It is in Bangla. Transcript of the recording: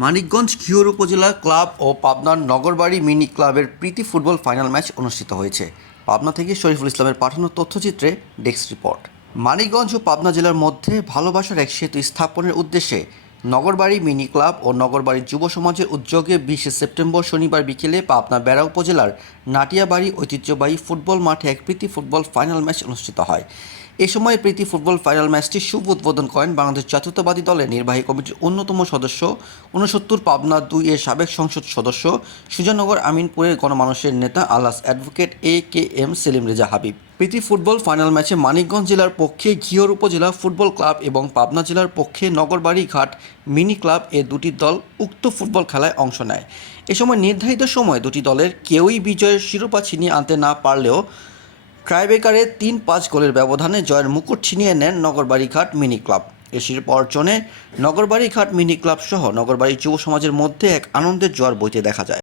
মানিকগঞ্জ ঘিওর উপজেলা ক্লাব ও পাবনার নগরবাড়ি মিনি ক্লাবের প্রীতি ফুটবল ফাইনাল ম্যাচ অনুষ্ঠিত হয়েছে। পাবনা থেকে শরীফুল ইসলামের পাঠানো তথ্যচিত্রে ডেস্ক রিপোর্ট। মানিকগঞ্জ ও পাবনা জেলার মধ্যে ভালোবাসার এক সেতু স্থাপনের উদ্দেশ্যে নগরবাড়ি মিনি ক্লাব ও নগরবাড়ি যুব সমাজের উদ্যোগে বিশে সেপ্টেম্বর শনিবার বিকেলে পাবনা বেড়া উপজেলার নাটিয়াবাড়ি ঐতিহ্যবাহী ফুটবল মাঠে এক প্রীতি ফুটবল ফাইনাল ম্যাচ অনুষ্ঠিত হয়। এ সময় প্রীতি ফুটবল ফাইনাল ম্যাচটি শুভ উদ্বোধন করেন বাংলাদেশ জাতীয়তাবাদী দলের নির্বাহী কমিটির অন্যতম সদস্য উনসত্তর পাবনা দুই এর সাবেক সংসদ সদস্য, সুজানগর আমিনপুরের গণমানুষের নেতা, আলাস advocate A K M Selim Reza Habib. Preity football final ম্যাচে মানিকগঞ্জ জেলার পক্ষে ঘিওর উপজেলা ফুটবল ক্লাব এবং পাবনা জেলার পক্ষে নগরবাড়ি ঘাট মিনি ক্লাব এ দুটি দল উক্ত ফুটবল খেলায় অংশ নেয়। এ সময় নির্ধারিত সময় দুটি দলের কেউই বিজয়ের শিরোপা ছিনিয়ে আনতে না পারলেও ট্রাইবেকারে তিন পাঁচ গোলের ব্যবধানে জয়ের মুকুট ছিনিয়ে নেন নগরবাড়িঘাট মিনি ক্লাব। এ শিরোপা অর্জনে নগরবাড়িঘাট মিনি ক্লাব সহ নগরবাড়ি যুব সমাজের মধ্যে এক আনন্দের জোয়ার বইতে দেখা যায়।